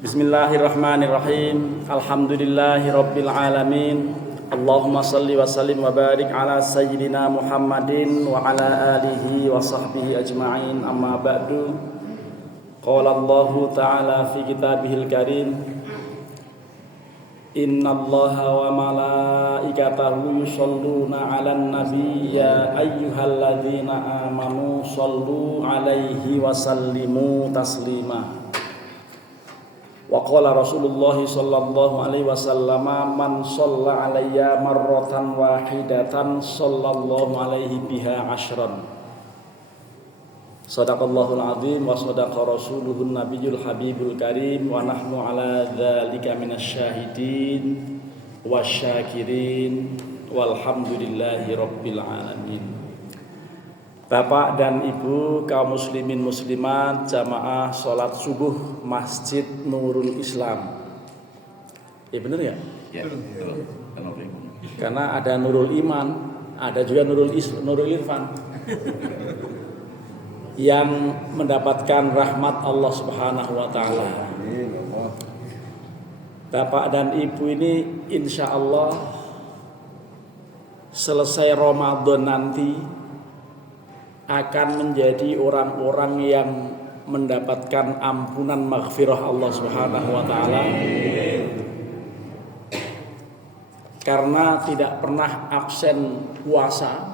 Bismillahirrahmanirrahim. Alhamdulillahirabbil alamin. Allahumma shalli wa sallim wa barik ala sayyidina Muhammadin wa ala alihi wa sahbihi ajma'in. Amma ba'du. Qala Allah ta'ala fi kitabihil karim. Innallaha wa malaikatahu yusholluna 'alan nabi ya ayyuhalladzina amanu shallu 'alaihi wa sallimu taslima. Wa qala Rasulullah sallallahu alaihi wasallam man shalla 'alayya marratan wahidatan sallallahu alaihi biha asyran. Shadaqallahul azim wa shadaqa rasuluhun nabiyul habibul karim wa nahnu ala dzalika minasyahidin wasyakirin walhamdulillahi rabbil alamin. Bapak dan Ibu kaum muslimin muslimat jamaah sholat subuh Masjid Nurul Islam. Benar ya? Ya, betul. Karena ada Nurul Iman, ada juga Nurul Irfan yang mendapatkan rahmat Allah Subhanahu wa taala. Bapak dan Ibu ini insya Allah selesai Ramadan nanti akan menjadi orang-orang yang mendapatkan ampunan maghfirah Allah Subhanahu wa taala. Karena tidak pernah absen puasa,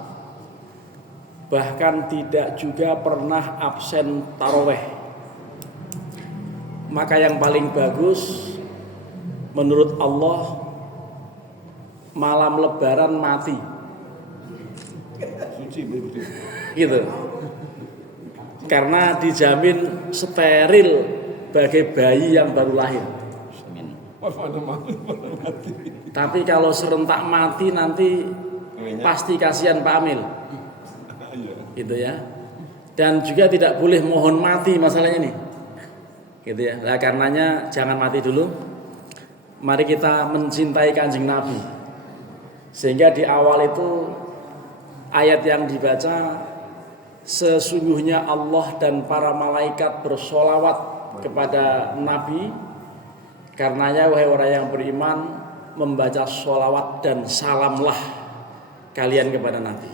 bahkan tidak juga pernah absen taraweh. Maka yang paling bagus menurut Allah malam lebaran mati. Gitu. Karena dijamin steril bagai bayi yang baru lahir. Tapi kalau serentak mati nanti pasti kasihan Pak Amil. Gitu ya. Dan juga tidak boleh mohon mati masalahnya nih. Gitu ya. Nah, karenanya jangan mati dulu. Mari kita mencintai Kanjeng Nabi. Sehingga di awal itu ayat yang dibaca, sesungguhnya Allah dan para malaikat bersolawat kepada Nabi. Karenanya wahai orang yang beriman, membaca solawat dan salamlah kalian kepada Nabi.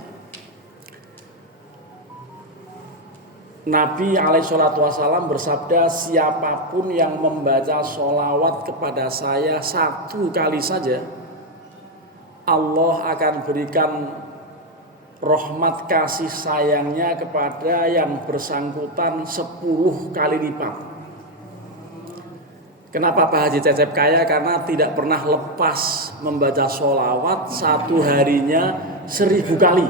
Nabi alaihissalatu wassalam bersabda, siapapun yang membaca solawat kepada saya satu kali saja, Allah akan berikan rahmat kasih sayangnya kepada yang bersangkutan 10 kali lipat. Kenapa Pak Haji Cecep kaya? Karena tidak pernah lepas membaca sholawat satu harinya 1000 kali.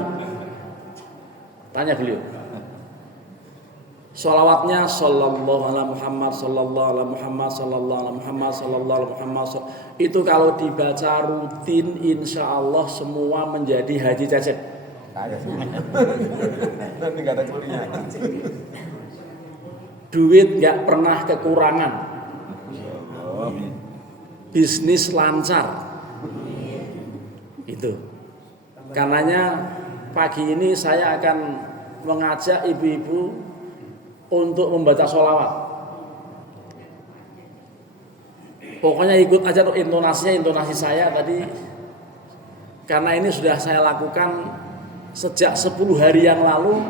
Tanya beliau. Sholawatnya sallallahu ala Muhammad, sallallahu ala Muhammad, sallallahu ala Muhammad, sallallahu ala Muhammad. Itu kalau dibaca rutin insya Allah semua menjadi Haji Cecep. Nanti gak ada kuliah. Duit gak pernah kekurangan. Bisnis lancar. Itu. Karenanya pagi ini saya akan mengajak ibu-ibu untuk membaca sholawat. Pokoknya ikut aja tuh intonasi saya tadi. Karena ini sudah saya lakukan sejak 10 hari yang lalu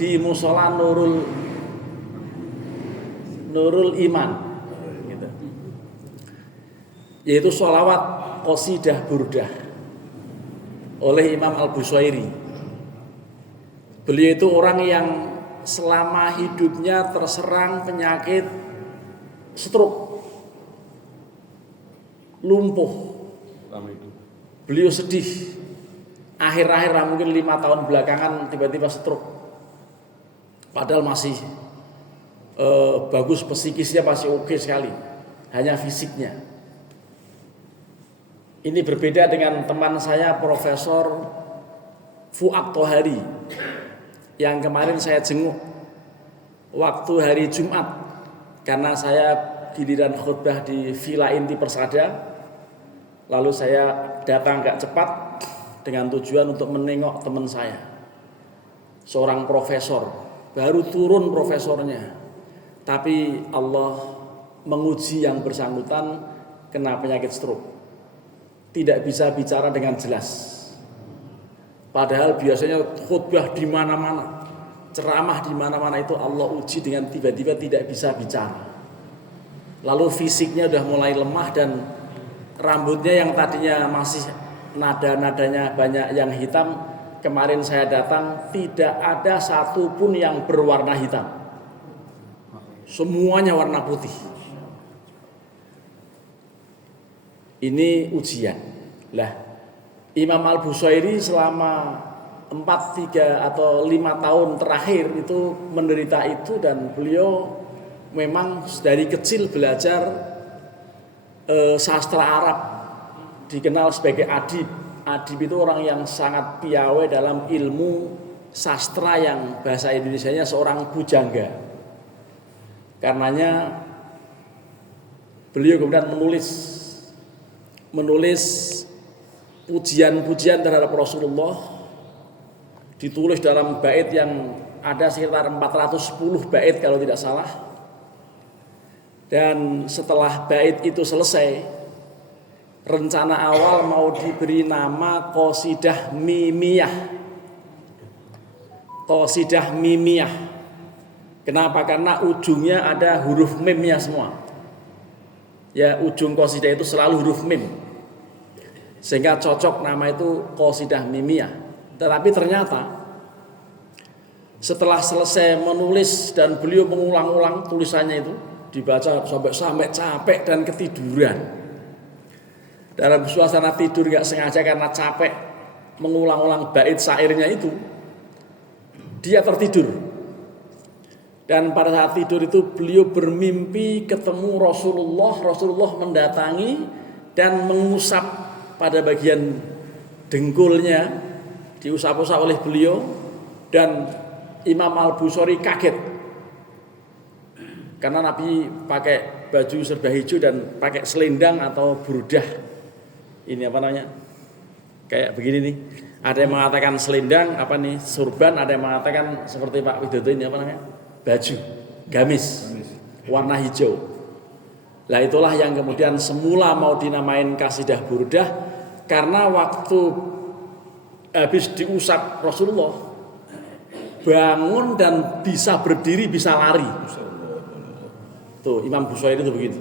di musola Nurul Iman gitu. Yaitu sholawat qasidah burdah oleh Imam Al-Bushairi. Beliau itu orang yang selama hidupnya terserang penyakit stroke, lumpuh. Beliau sedih. Akhir-akhir mungkin 5 tahun belakangan tiba-tiba stroke. Padahal masih bagus, psikisnya masih oke sekali. Hanya fisiknya. Ini berbeda dengan teman saya Profesor Fuad Thohari yang kemarin saya jenguk waktu hari Jumat karena saya giliran khutbah di Villa Inti Persada. Lalu saya datang agak cepat dengan tujuan untuk menengok teman saya, seorang profesor, baru turun profesornya, tapi Allah menguji yang bersangkutan kena penyakit stroke. Tidak bisa bicara dengan jelas. Padahal biasanya khutbah di mana-mana, ceramah di mana-mana itu Allah uji dengan tiba-tiba tidak bisa bicara. Lalu fisiknya sudah mulai lemah dan rambutnya yang tadinya masih nada-nadanya banyak yang hitam, kemarin saya datang tidak ada satupun yang berwarna hitam. Semuanya warna putih. Ini ujian. Lah, Imam Al-Bushairi selama 3 atau 5 tahun terakhir itu menderita itu, dan beliau memang dari kecil belajar sastra Arab, dikenal sebagai adib. Adib itu orang yang sangat piawai dalam ilmu sastra yang bahasa Indonesianya seorang pujangga. Karenanya beliau kemudian menulis pujian-pujian terhadap Rasulullah, ditulis dalam bait yang ada sekitar 410 bait kalau tidak salah. Dan setelah bait itu selesai, rencana awal mau diberi nama Qasidah Mimiyah. Qasidah Mimiyah. Kenapa? Karena ujungnya ada huruf mimnya semua. Ya, ujung qasidah itu selalu huruf mim. Sehingga cocok nama itu Qasidah Mimiyah. Tetapi ternyata setelah selesai menulis dan beliau mengulang-ulang tulisannya itu, dibaca sampai capek dan ketiduran. Dalam suasana tidur gak sengaja karena capek mengulang-ulang bait syairnya itu, dia tertidur. Dan pada saat tidur itu beliau bermimpi ketemu Rasulullah. Rasulullah mendatangi dan mengusap pada bagian dengkulnya, diusap-usap oleh beliau. Dan Imam Al-Bushairi kaget karena Nabi pakai baju serba hijau dan pakai selendang atau burdah. Ini apa namanya? Kayak begini nih. Ada yang mengatakan selendang, apa nih, surban. Ada yang mengatakan seperti Pak Widodo ini, apa namanya? Baju gamis warna hijau. Lah itulah yang kemudian semula mau dinamain Qasidah Burdah, karena waktu habis diusap Rasulullah bangun dan bisa berdiri, bisa lari. Tuh Imam Bushairi itu begitu.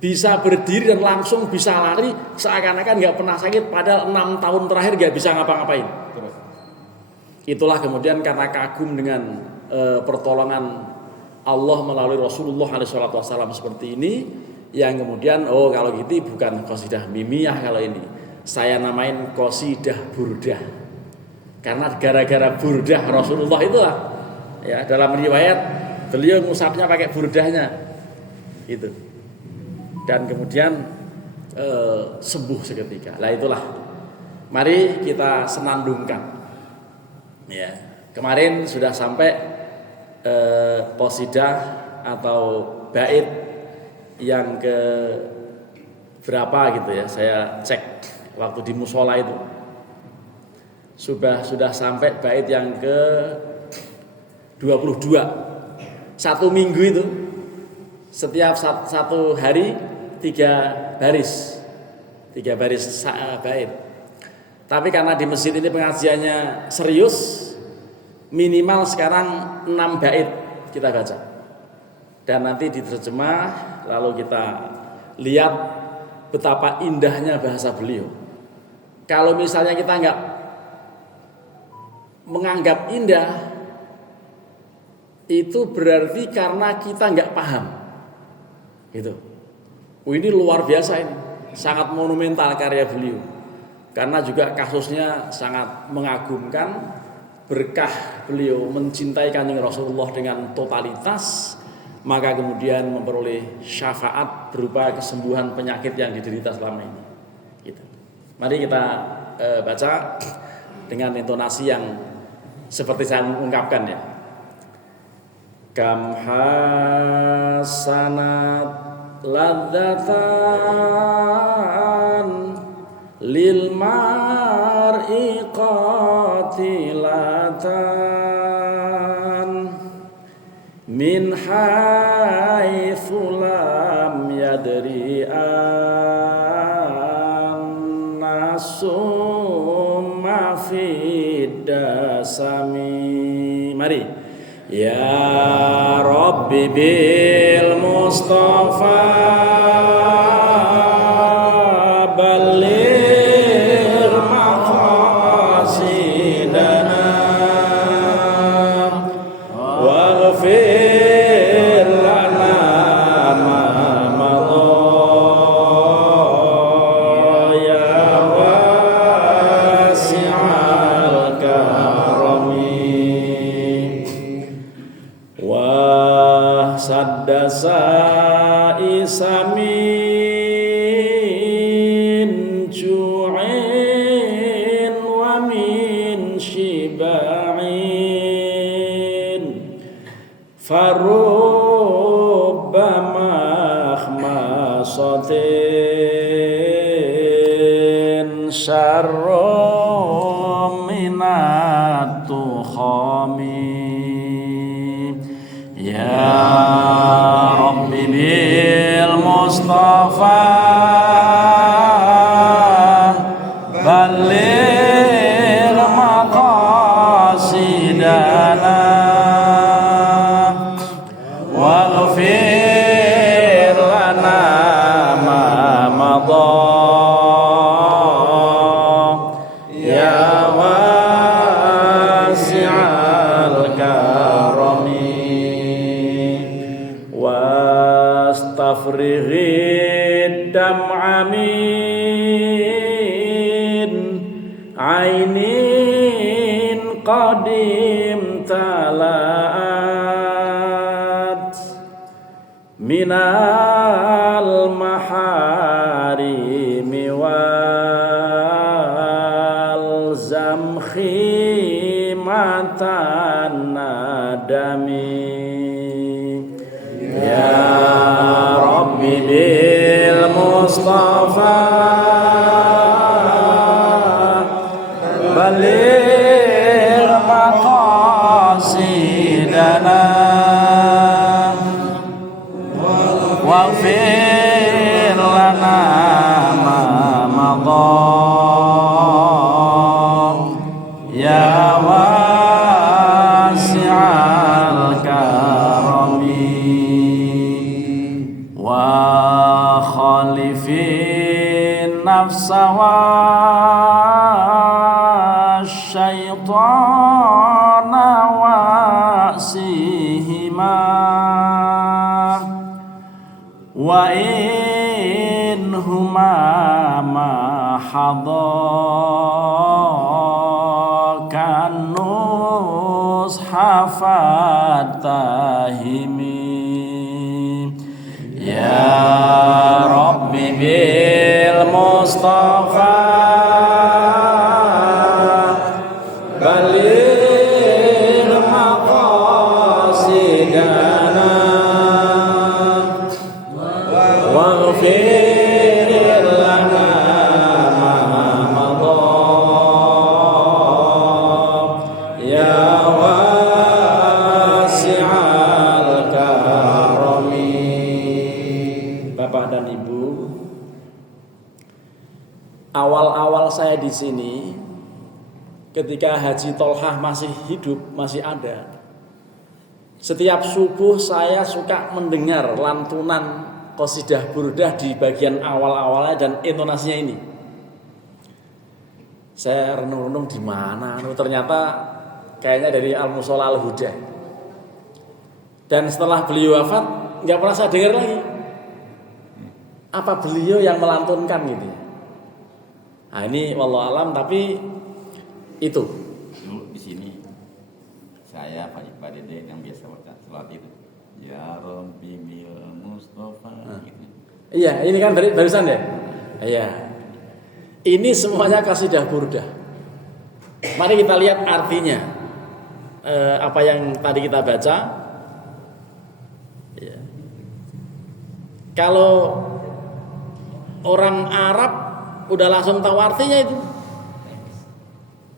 Bisa berdiri dan langsung bisa lari, seakan-akan nggak pernah sakit, padahal 6 tahun terakhir nggak bisa ngapa-ngapain. Itulah kemudian karena kagum dengan pertolongan Allah melalui Rasulullah SAW seperti ini, yang kemudian kalau gitu bukan Qasidah Mimiyah, kalau ini saya namain Qasidah Burdah, karena gara-gara burdah Rasulullah itulah ya, dalam riwayat beliau ngusapnya pakai burdahnya itu, dan kemudian sembuh seketika. Lah itulah, mari kita senandungkan ya. Kemarin sudah sampai qasidah atau bait yang ke berapa gitu ya, saya cek waktu di musola itu sudah sampai bait yang ke 22. Satu minggu itu setiap satu hari 3 baris bait. Tapi karena di masjid ini pengajiannya serius, minimal sekarang 6 bait kita baca. Dan nanti diterjemah, lalu kita lihat betapa indahnya bahasa beliau. Kalau misalnya kita nggak menganggap indah, itu berarti karena kita nggak paham. Gitu. Ini luar biasa ini, sangat monumental karya beliau. Karena juga kasusnya sangat mengagumkan, berkah beliau mencintai Kanjeng Rasulullah dengan totalitas, maka kemudian memperoleh syafaat berupa kesembuhan penyakit yang diderita selama ini. Gitu. Mari kita baca dengan intonasi yang seperti saya mengungkapkan ya. Kam hasanat ladzatan lil mar'i qatilatan min haitsu Mari. Ya Rabbi bil Mustafa balligh maqasidana waghfir lana ma madha ya wasi'al karami wa saddasa isamin ju'in wa min shiba'in farubba makhmasatin syarrum minat tukhami ya Rabbi bil Mustafa balligh maqasidana waghfir lana ma madha ya wasi'al karami wastafrighid dam'a min ainin qadim talaat minal maharimi wal zamkhi matan nadami ya Rabbi bil Mustafa balligh maqasidana waghfir lana ma madha ya wasi'al karami wa khalifin nafsa wa syaitana wa sihima wa in huma ma hadha nus hafatahimi ya Rabbi bil Mustafa balligh maqasidana waghfir lana ma madha ya wasi'al karami. Bapak dan Ibu, awal-awal saya di sini ketika Haji Tolhah masih hidup, masih ada, setiap subuh saya suka mendengar lantunan qasidah burdah di bagian awal-awalnya dan intonasinya ini. Saya renung-renung di mana, ternyata kayaknya dari Al-Musola Al-Huda. Dan setelah beliau wafat, nggak pernah saya dengar lagi. Apa beliau yang melantunkan gitu? Nah ini wallahu alam, tapi itu dulu di sini saya Pak Dede yang biasa baca salat itu ya Rabbi bil Mustafa gitu. Iya, ini kan barusan ya. Iya. Ini semuanya qasidah burdah. Mari kita lihat artinya. Apa yang tadi kita baca. Ya. Kalau orang Arab udah langsung tahu artinya itu.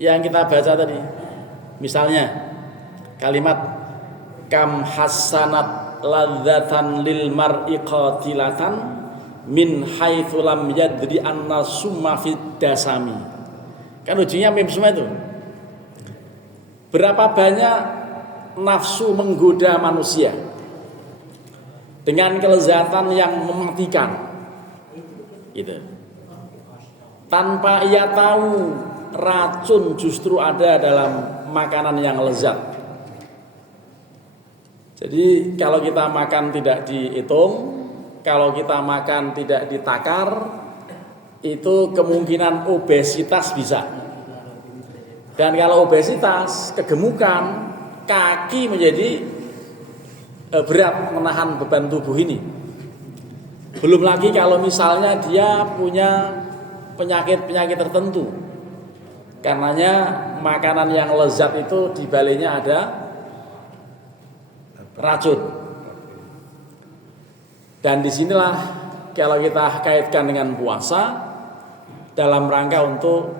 Yang kita baca tadi. Misalnya kalimat kam hasanat ladzatan lil mar'i qatilatan min haitsu lam yadri anna summa fid dasami. Kan ujungnya mim semua itu. Berapa banyak nafsu menggoda manusia dengan kelezatan yang mematikan, gitu. Tanpa ia tahu racun justru ada dalam makanan yang lezat. Jadi kalau kita makan tidak dihitung, kalau kita makan tidak ditakar, itu kemungkinan obesitas bisa. Dan kalau obesitas, kegemukan, kaki menjadi berat menahan beban tubuh ini. Belum lagi kalau misalnya dia punya penyakit-penyakit tertentu. Karenanya makanan yang lezat itu di baliknya ada racun. Dan disinilah kalau kita kaitkan dengan puasa dalam rangka untuk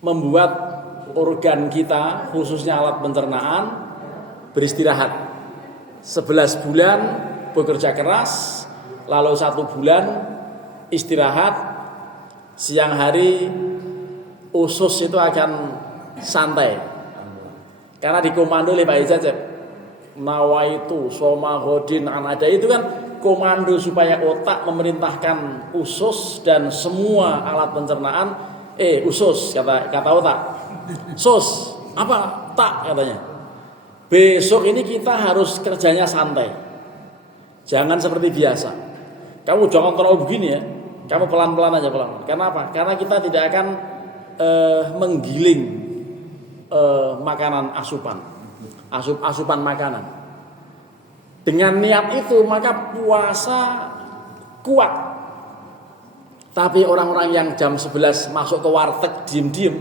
membuat organ kita, khususnya alat pencernaan, beristirahat. 11 bulan bekerja keras, lalu 1 bulan istirahat. Siang hari usus itu akan santai, karena dikomando oleh Pak Ijazab. Nawaitu soma hodin anada, itu kan komando supaya otak memerintahkan usus dan semua alat pencernaan. Usus, kata otak, sus apa tak, katanya. Besok ini kita harus kerjanya santai, jangan seperti biasa. Kamu jangan terlalu begini ya, kamu pelan-pelan aja, pelan. Karena apa? Karena kita tidak akan menggiling makanan asupan makanan. Dengan niat itu maka puasa kuat. Tapi orang-orang yang jam 11 masuk ke warteg diem-diem,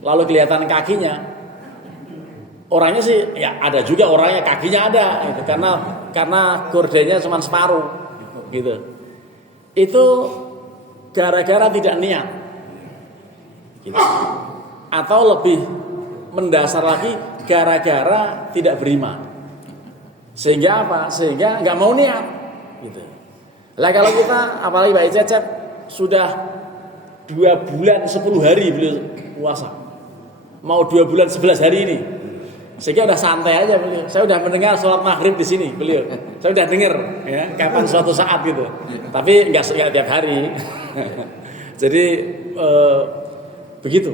lalu kelihatan kakinya, orangnya sih ya ada juga orangnya kakinya ada, gitu. Karena gordenya cuma separuh, gitu. Itu gara-gara tidak niat, gitu. Atau lebih mendasar lagi, gara-gara tidak beriman. Sehingga apa? Sehingga nggak mau niat, gitu. Lah kalau kita, apalagi Pak Ijazab sudah 2 bulan 10 hari beliau puasa, mau 2 bulan 11 hari ini, sehingga udah santai aja beliau. Saya udah mendengar sholat maghrib di sini beliau. Saya udah dengar ya, kapan suatu saat gitu. Tapi nggak tiap hari. Jadi begitu.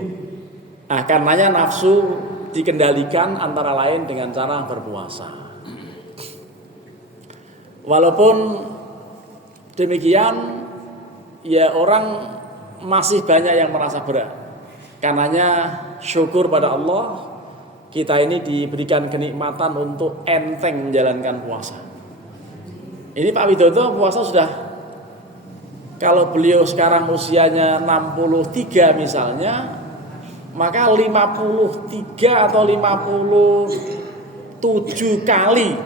Nah, karenanya nafsu dikendalikan antara lain dengan cara berpuasa. Walaupun demikian, ya orang masih banyak yang merasa berat. Karenanya syukur pada Allah, kita ini diberikan kenikmatan untuk enteng menjalankan puasa. Ini Pak Widodo puasa sudah, kalau beliau sekarang usianya 63 misalnya, maka 53 atau 57 kali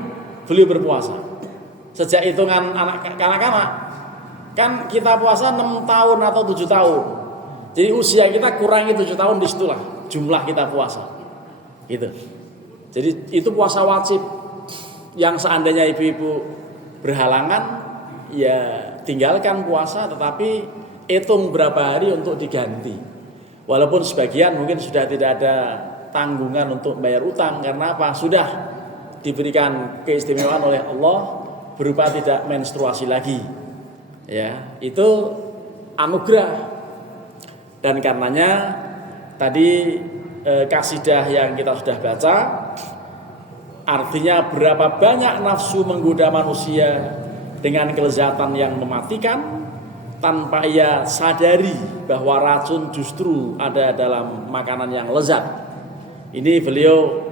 beliau berpuasa. Sejak hitungan kanak-kanak, kan kita puasa 6 tahun atau 7 tahun. Jadi usia kita kurangi 7 tahun, disitulah jumlah kita puasa. Gitu. Jadi itu puasa wajib. Yang seandainya ibu-ibu berhalangan, ya tinggalkan puasa, tetapi hitung berapa hari untuk diganti. Walaupun sebagian mungkin sudah tidak ada tanggungan untuk bayar utang, karena apa? Sudah diberikan keistimewaan oleh Allah berupa tidak menstruasi lagi. Ya, itu anugerah. Dan karenanya tadi kasidah yang kita sudah baca, artinya berapa banyak nafsu menggoda manusia dengan kelezatan yang mematikan, tanpa ia sadari bahwa racun justru ada dalam makanan yang lezat. Ini beliau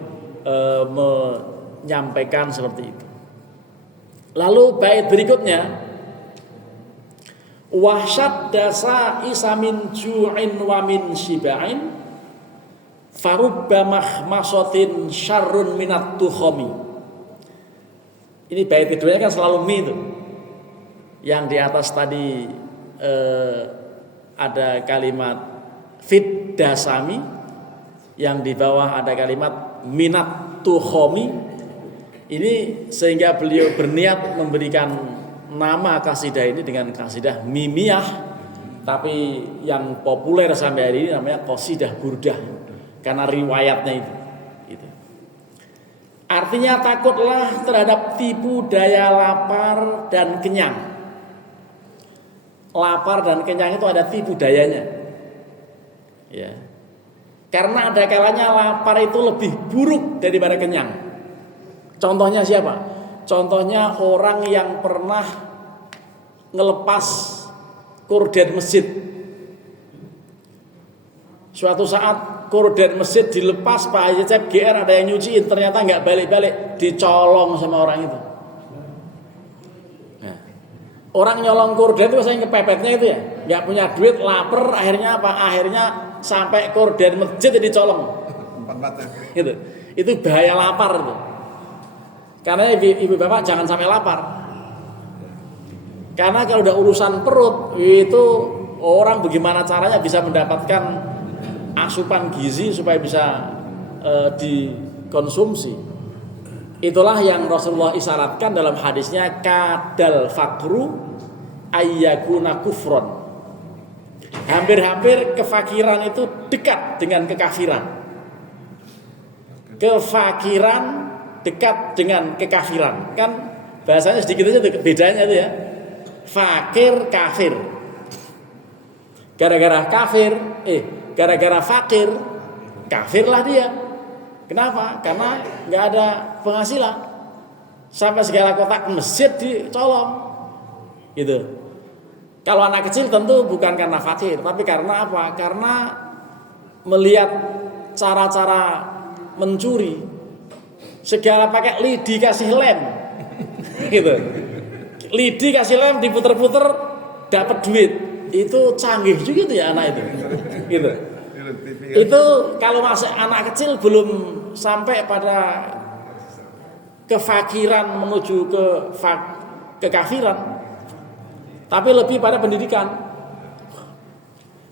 menyampaikan seperti itu. Lalu bait berikutnya, wahsyat dasa isamin ju'in wa min shiba'in farubba mahmasotin syarrun minat tuhomi. Ini bait keduanya kan selalu mi itu. Yang di atas tadi ada kalimat fit dasami, yang di bawah ada kalimat minat tuhomi. Ini sehingga beliau berniat memberikan nama kasidah ini dengan kasidah mimiyah, tapi yang populer sampai hari ini namanya qasidah burdah, karena riwayatnya itu. Artinya takutlah terhadap tipu daya lapar dan kenyang. Lapar dan kenyang itu ada tipu dayanya. Ya. Karena ada kalanya lapar itu lebih buruk daripada kenyang. Contohnya siapa? Contohnya orang yang pernah ngelepas korden masjid. Suatu saat korden masjid dilepas, Pak Haji Cep GR ada yang nyuciin, ternyata nggak balik-balik, dicolong sama orang itu. Nah, orang nyolong korden itu saya kepepetnya itu ya, nggak punya duit, lapar, akhirnya apa? Akhirnya sampai korden masjid dicolong. Gitu. Itu bahaya lapar itu. Karena ibu bapak jangan sampai lapar. Karena kalau udah urusan perut itu orang bagaimana caranya bisa mendapatkan asupan gizi supaya bisa dikonsumsi. Itulah yang Rasulullah isyaratkan dalam hadisnya kadal fakru ayyakuna kufron. Hampir-hampir kefakiran itu dekat dengan kekafiran. Kefakiran dekat dengan kekafiran. Kan bahasanya sedikit aja bedanya itu ya. Fakir kafir. Gara-gara fakir, kafirlah dia. Kenapa? Karena nggak ada penghasilan. Sampai segala kotak masjid dicolong. Gitu. Kalau anak kecil tentu bukan karena fakir, tapi karena apa? Karena melihat cara-cara mencuri. Segala pakai lidi kasih lem. Gitu. Lidi kasih lem diputer-puter dapat duit. Itu canggih juga tuh ya anak itu. Gitu. Itu kalau masih anak kecil belum sampai pada kefakiran menuju ke kekafiran, tapi lebih pada pendidikan,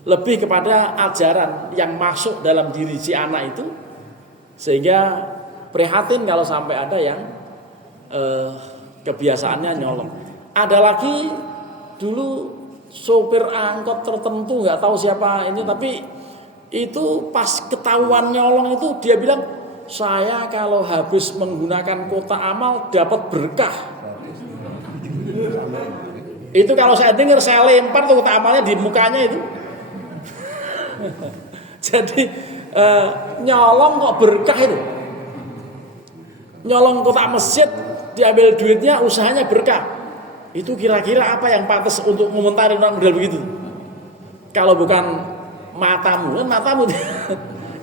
lebih kepada ajaran yang masuk dalam diri si anak itu, sehingga prihatin kalau sampai ada yang kebiasaannya nyolong. Ada lagi dulu sopir angkot tertentu, nggak tahu siapa ini, tapi itu pas ketahuan nyolong itu dia bilang, saya kalau habis menggunakan kotak amal dapat berkah. Itu kalau saya dengar saya lempar tuh kotak amalnya di mukanya itu. Jadi nyolong kok berkah itu. Nyolong kotak masjid diambil duitnya, usahanya berkah. Itu kira-kira apa yang pantas untuk komentari orang model begitu? Kalau bukan matamu, kan matamu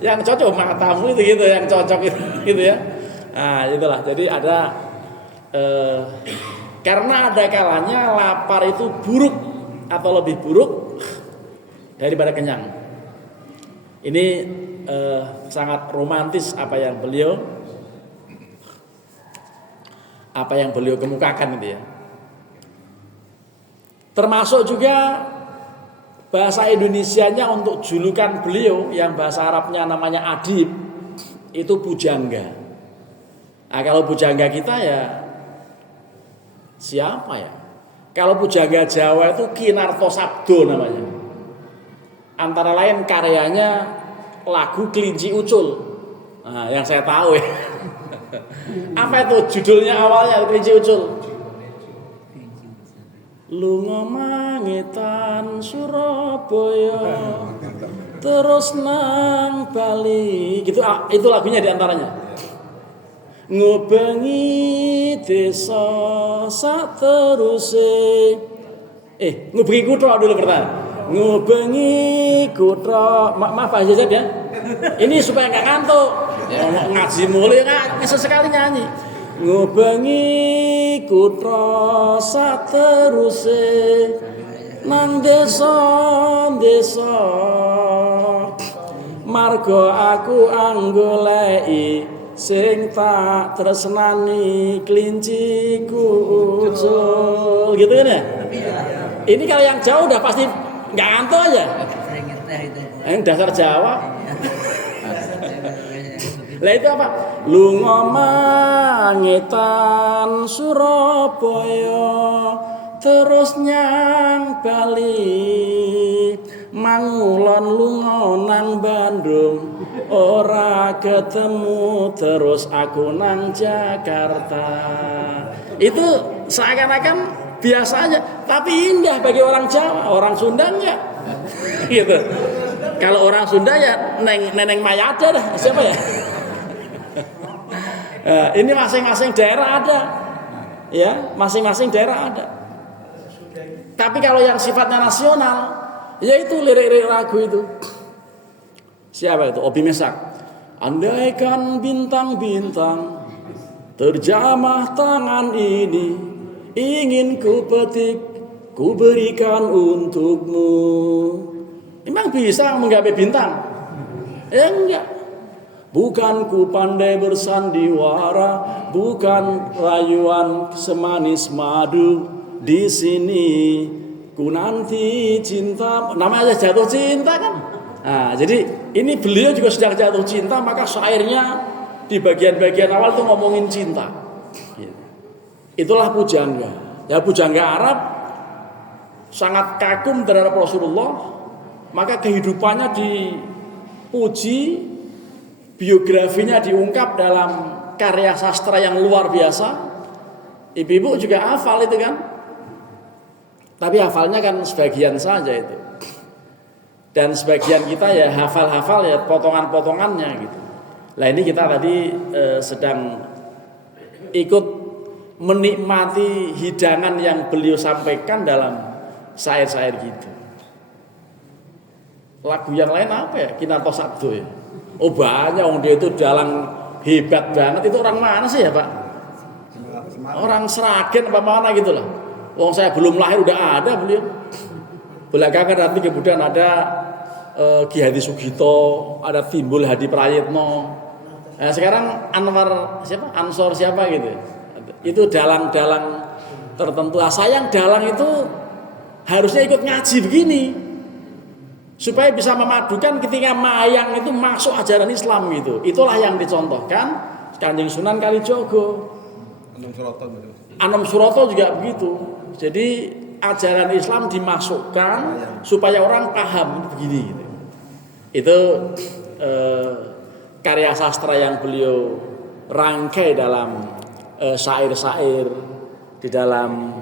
yang cocok, matamu itu gitu, yang cocok itu gitu ya. Nah, itulah. Jadi ada karena ada kalanya lapar itu buruk atau lebih buruk daripada kenyang. Ini sangat romantis apa yang beliau kemukakan gitu ya. Termasuk juga bahasa Indonesianya untuk julukan beliau yang bahasa Arabnya namanya adib, itu pujangga. Nah, kalau pujangga kita ya siapa ya? Kalau pujangga Jawa itu Kinarto Sabdo namanya. Antara lain karyanya lagu Kelinci Ucul. Nah, yang saya tahu ya. Apa itu judulnya awalnya Kelinci Ucul? Lunga mangetan Surabaya terus nang Bali. Gitu, itu lagunya diantaranya. Ngubengi desa sateruse. Ngubengi kutha dulu pertama. Ngubengi kutha. Maaf Pak Jajab ya. Ini supaya enggak ngantuk. Ngomong ngaji mulai enggak sesekali nyanyi. Ngubengi kutha sateruse nang desa marga aku anggoleki sing tak tresnani klinciku ucul gitu kan ya. Ini kalau yang jauh udah pasti nggak ngantuk aja. Yang dasar Jawa. Lah itu apa? Lunga mangetan Surabaya terus nyang Bali mangulon lunga nang Bandung ora ketemu terus aku nang Jakarta. Itu seakan-akan biasa aja, tapi indah bagi orang Jawa. Orang Sunda enggak. Gitu. Kalau orang Sunda ya Neneng Mayada dah, siapa ya? Ini masing-masing daerah ada. Ya, masing-masing daerah ada. Tapi kalau yang sifatnya nasional, yaitu lirik-lirik lagu itu. Siapa itu? Obi Mesak. Andaikan bintang-bintang terjamah tangan ini, ingin ku petik, ku berikan untukmu. Memang bisa menggapai bintang? Enggak. Bukan ku pandai bersandiwara, bukan rayuan semanis madu. Di sini ku nanti cinta, namanya aja jatuh cinta kan. Nah, jadi ini beliau juga sedang jatuh cinta, maka syairnya di bagian-bagian awal tuh ngomongin cinta. Itulah pujangga. Ya pujangga Arab sangat kagum terhadap Rasulullah, maka kehidupannya dipuji, biografinya diungkap dalam karya sastra yang luar biasa. Ibu-ibu juga hafal itu kan. Tapi hafalnya kan sebagian saja itu. Dan sebagian kita ya hafal-hafal ya potongan-potongannya gitu. Nah ini kita tadi sedang ikut menikmati hidangan yang beliau sampaikan dalam syair-syair gitu. Lagu yang lain apa ya? Kinarto Sabdo ya. Oh banyak, dia itu dalang hebat banget. Itu orang mana sih ya Pak? Orang Sragen apa mana gitu lah. Wong saya belum lahir udah ada beliau. Belakangan nanti kemudian ada Ki Hadi Sugito, ada Timbul Hadi Prayitno. Nah, sekarang Anwar siapa? Ansor siapa gitu. Itu dalang-dalang tertentu. Nah, sayang dalang itu harusnya ikut ngaji begini. Supaya bisa memadukan ketika mayang itu masuk ajaran Islam gitu. Itulah yang dicontohkan Kanjeng Sunan Kalijogo. Anom Suroto juga begitu. Jadi ajaran Islam dimasukkan supaya orang paham begini gitu. Itu karya sastra yang beliau rangkai dalam syair-syair di dalam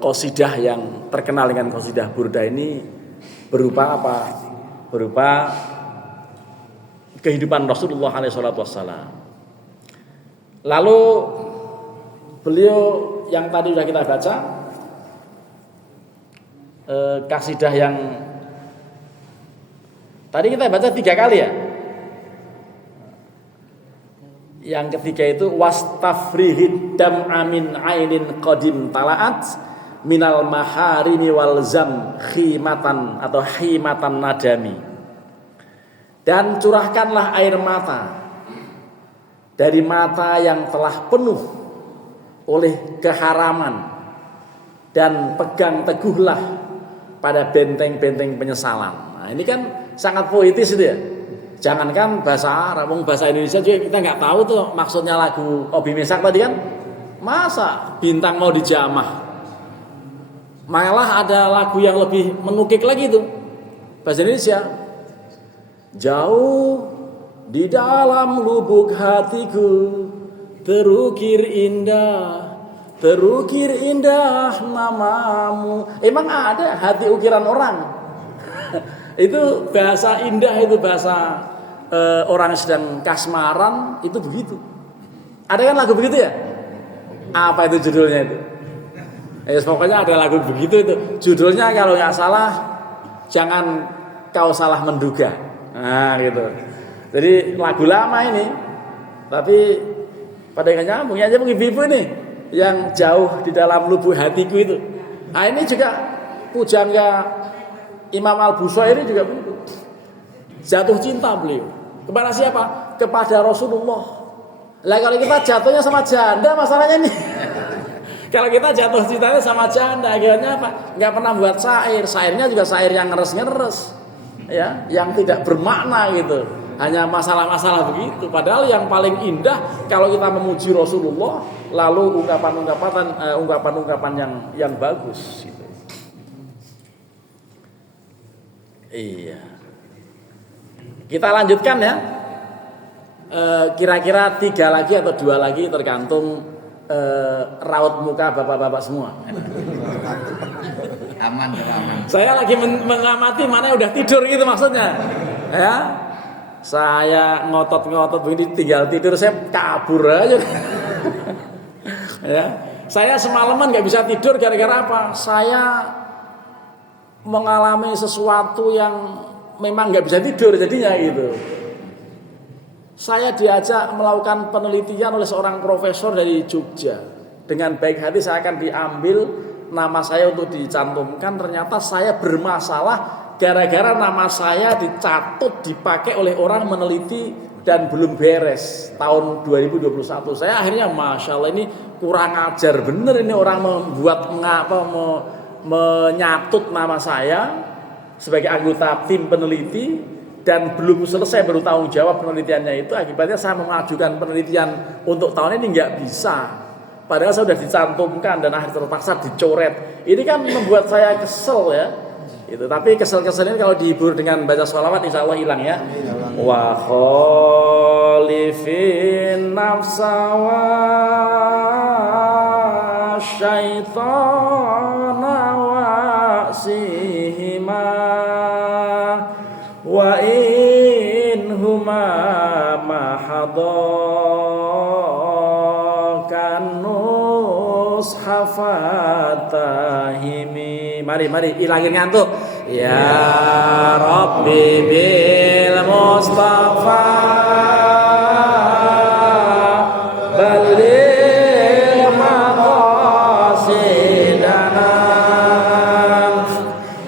qasidah yang terkenal dengan qasidah Burda ini berupa apa? Berupa kehidupan Rasulullah SAW. Lalu beliau yang tadi sudah kita baca qasidah yang tadi kita baca 3 kali ya. Yang ketiga itu wastafrihid dam'a min ainin qadim talaat minal maharimi wal zam khimatan atau khimatan nadami. Dan curahkanlah air mata dari mata yang telah penuh oleh keharaman dan pegang teguhlah pada benteng-benteng penyesalan. Nah, ini kan sangat poetis itu ya. Jangankan bahasa Arab, bahasa Indonesia juga kita nggak tahu tuh maksudnya lagu Obi Mesak tadi kan. Masa bintang mau dijamah? Malah ada lagu yang lebih menukik lagi tuh. Bahasa Indonesia. Jauh di dalam lubuk hatiku terukir indah namamu. Emang ada hati ukiran orang? Itu bahasa indah, itu bahasa orang sedang kasmaran itu begitu. Ada kan lagu begitu ya? Apa itu judulnya itu? Pokoknya ada lagu begitu itu. Judulnya kalau nggak salah, jangan kau salah menduga. Nah gitu. Jadi lagu lama ini, tapi pada nyambungnya aja ibu-ibu nih yang jauh di dalam lubuk hatiku itu. Nah ini juga pujangga Imam Al-Bushairi juga begitu. Jatuh cinta beliau. Kepada siapa? Kepada Rasulullah. Lah kalau kita jatuhnya sama janda masalahnya nih. Kalau kita jatuh cintanya sama janda, akhirnya apa? Enggak pernah buat syair. Syairnya juga syair yang ngeres-ngeres. Ya, yang tidak bermakna gitu. Hanya masalah-masalah begitu. Padahal yang paling indah kalau kita memuji Rasulullah, lalu ungkapan-ungkapan yang bagus gitu. Iya. Kita lanjutkan ya. Kira-kira 3 lagi atau 2 lagi tergantung raut muka bapak-bapak semua. Aman. Saya lagi mengamati mana yang udah tidur gitu maksudnya. Ya. Saya ngotot-ngotot begini tinggal tidur, saya kabur aja. Ya. Saya semalaman nggak bisa tidur gara-gara apa? Saya mengalami sesuatu yang memang nggak bisa tidur jadinya gitu. Saya diajak melakukan penelitian oleh seorang profesor dari Jogja. Dengan baik hati saya akan diambil nama saya untuk dicantumkan. Ternyata saya bermasalah gara-gara nama saya dicatut dipakai oleh orang meneliti dan belum beres tahun 2021. Saya akhirnya Masya Allah ini kurang ajar bener ini orang membuat menyatut nama saya sebagai anggota tim peneliti. Dan belum selesai baru tanggung jawab penelitiannya itu, akibatnya saya mengajukan penelitian untuk tahun ini nggak bisa, padahal saya sudah dicantumkan dan akhirnya terpaksa dicoret. Ini kan membuat saya kesel ya itu. Tapi kesel-kesel ini kalau dihibur dengan baca sholawat insya Allah hilang ya. Wa khalifin nafsa wa syaitana wa sihima wa in huma mahadakan nushafatahimi. Mari ilangin ngantuk. Ya Rabbi bil Mustafa balligh maqasidana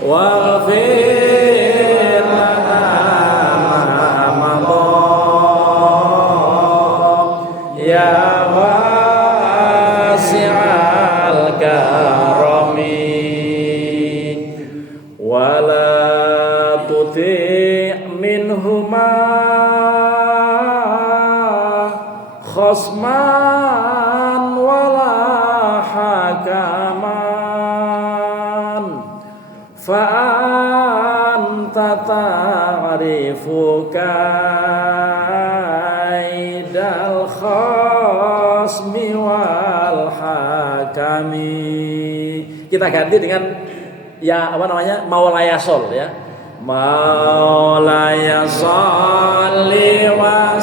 waghfir khosman wala hakaman fa anta ta'rifu kaidal khosmi wal hakami. Kita ganti dengan ya apa namanya maulaya sol ya. Maulaya sholli wa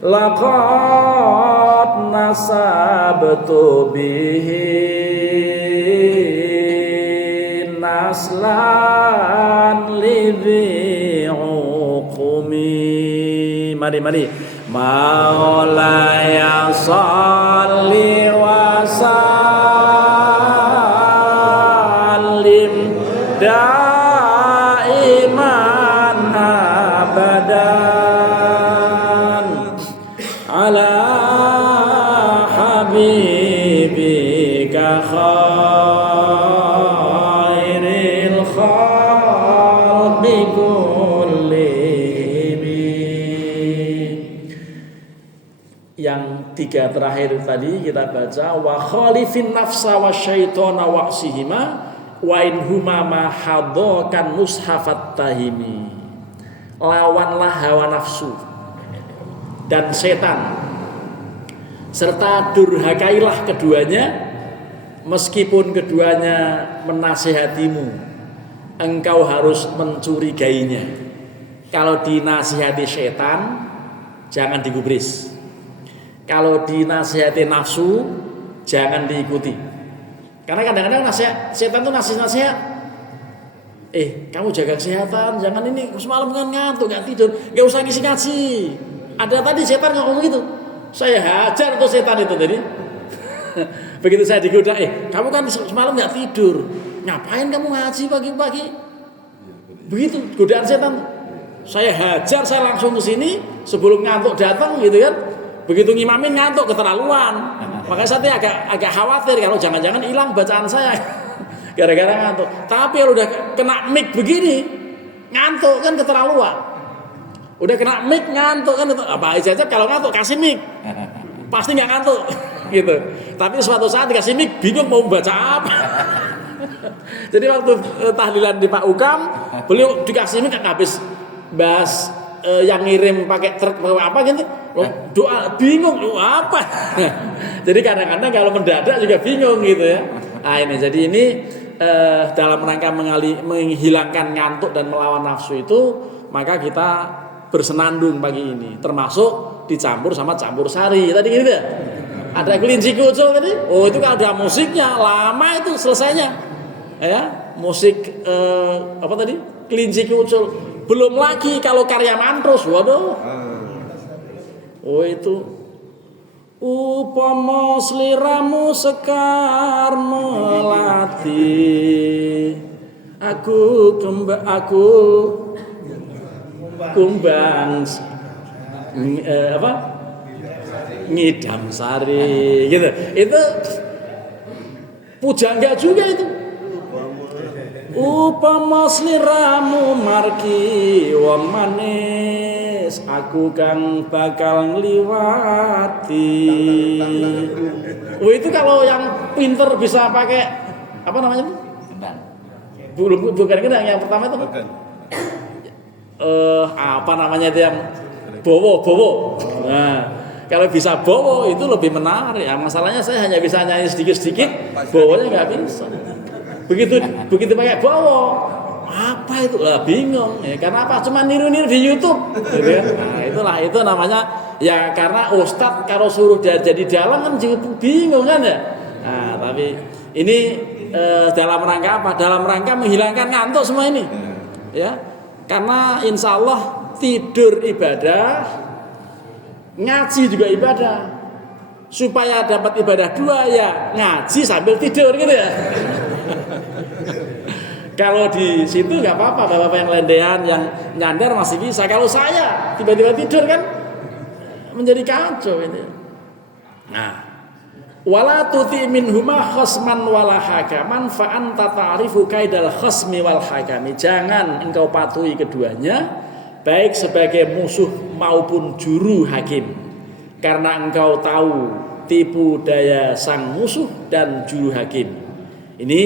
laqad nasabtu bihi naslan lidhi uqumi. Mari maulaya sholli wa sallim daiman abadan ala habibika khairil khalqi kullihim. Yang 3 terakhir tadi kita baca wa khalifin nafsa wa syaitana wa'sihima wa in huma ma hadakan mushafat tahimi. Lawanlah hawa nafsu dan setan serta durhakailah keduanya, meskipun keduanya menasihatimu, engkau harus mencurigainya. Kalau dinasihati setan jangan digubris, kalau dinasihati nafsu jangan diikuti. Karena kadang-kadang setan tuh nasihat, kamu jaga kesehatan, jangan ini semalam kan ngantuk gak tidur, gak usah ngisi ngaji. Ada tadi setan ngomong gitu. Saya hajar tuh setan itu tadi. Begitu saya digoda, kamu kan semalam nggak tidur, ngapain kamu ngaji pagi-pagi? Begitu godaan setan. Saya hajar, saya langsung ke sini sebelum ngantuk datang gitu kan. Begitu ngimamin ngantuk keterlaluan. Makanya saya agak khawatir kalau jangan-jangan hilang bacaan saya gara-gara ngantuk. Tapi kalau udah kena mic begini, ngantuk kan keterlaluan. Udah kena mic ngantuk kan, apa aja kalau ngantuk kasih mic, pasti nggak ngantuk gitu. Tapi suatu saat dikasih mic bingung mau baca apa. Jadi waktu tahlilan di Pak Ukam, beliau dikasih mic habis bahas yang ngirim pakai truk apa gitu, doa bingung apa. Jadi kadang-kadang kalau mendadak juga bingung gitu ya. Nah ini jadi ini dalam rangka menghilangkan ngantuk dan melawan nafsu itu, maka kita bersenandung pagi ini, termasuk dicampur sama campur sari tadi gitu ya. Ada kelinci kucul tadi, itu kalau ada musiknya lama itu selesainya ya, musik apa tadi, kelinci kucul. Belum lagi kalau karya mantrus, waduh. Itu upama sliramu sekar melati, aku kumbang apa? Ngidam sari gitu. Itu pujangga juga itu. Upama sliramu margi wong manis, aku kang bakal ngliwati. Itu kalau yang pinter bisa pakai apa namanya? Bukan kendang, yang pertama itu apa namanya itu yang bowo. Nah, kalau bisa bowo itu lebih menarik. Ya, masalahnya saya hanya bisa nyanyi sedikit-sedikit, bowonya nggak bisa. Begitu pakai bowo, apa itu lah bingung ya, karena apa, cuma niru-niru di YouTube gitu ya. Nah itu namanya ya, karena ustadz kalau suruh jadi dalang kan bingung kan ya. Nah tapi ini dalam rangka apa, dalam rangka menghilangkan ngantuk semua ini ya, karena insya Allah tidur ibadah, ngaji juga ibadah. Supaya dapat ibadah dua ya ngaji sambil tidur gitu ya. Kalau di situ nggak apa-apa, bapak-bapak yang lendean, yang nyandar masih bisa. Kalau saya tiba-tiba tidur kan menjadi kacau ini. Nah, wala tuti minhuma khasman wala hakaman fa anta ta'rifu kaidal khasmi wal hakami. Jangan engkau patuhi keduanya, baik sebagai musuh maupun juru hakim, karena engkau tahu tipu daya sang musuh dan juru hakim. Ini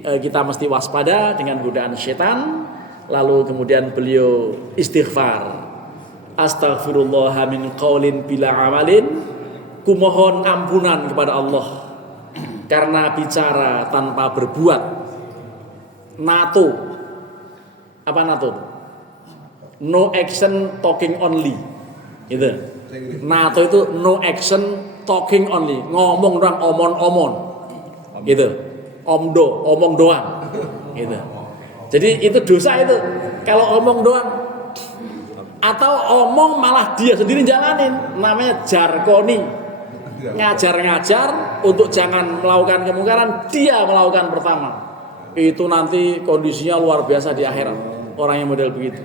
kita mesti waspada dengan godaan setan. Lalu kemudian beliau istighfar, astaghfirullah min qaulin bila amalin, kumohon ampunan kepada Allah karena bicara tanpa berbuat. NATO, apa NATO? No action talking only gitu. NATO itu no action talking only, ngomong doang, omon gitu. Omong doang gitu. Jadi itu dosa itu kalau omong doang, atau omong malah dia sendiri jalanin, namanya jarkoni, ngajar untuk jangan melakukan kemungkaran, dia melakukan pertama. Itu nanti kondisinya luar biasa di akhirat orang yang model begitu.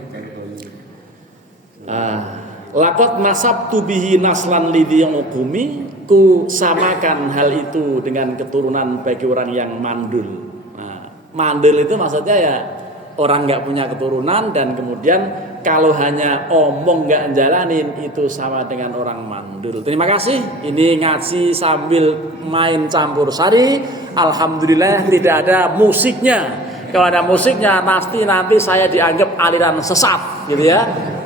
Laqad nasabtu bihi naslan lidhi ukumi, ku samakan hal itu dengan keturunan bagi orang yang mandul. Nah, mandul itu maksudnya ya orang nggak punya keturunan, dan kemudian kalau hanya omong nggak jalanin itu sama dengan orang mandul. Terima kasih. Ini ngaji sambil main campur sari. Alhamdulillah tidak ada musiknya. Kalau ada musiknya nanti saya dianggap aliran sesat gitu ya.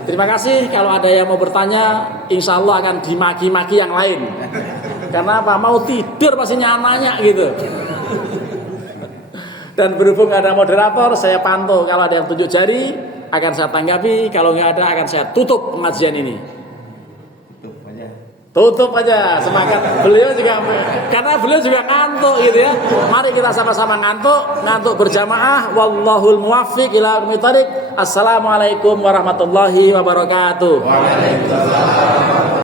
Terima kasih. Kalau ada yang mau bertanya, insya Allah akan dimaki-maki yang lain. Karena apa? Mau tidur pasti nanya gitu. Dan berhubung ada moderator, saya pantau. Kalau ada yang tunjuk jari, akan saya tanggapi. Kalau nggak ada, akan saya tutup pengajian ini. Tutup aja. Semangat. Beliau juga, karena beliau juga ngantuk gitu ya. Mari kita sama-sama ngantuk berjamaah. Wallahul muwaffiq ila aqwamit thoriq. Assalamualaikum warahmatullahi wabarakatuh. Waalaikumsalam.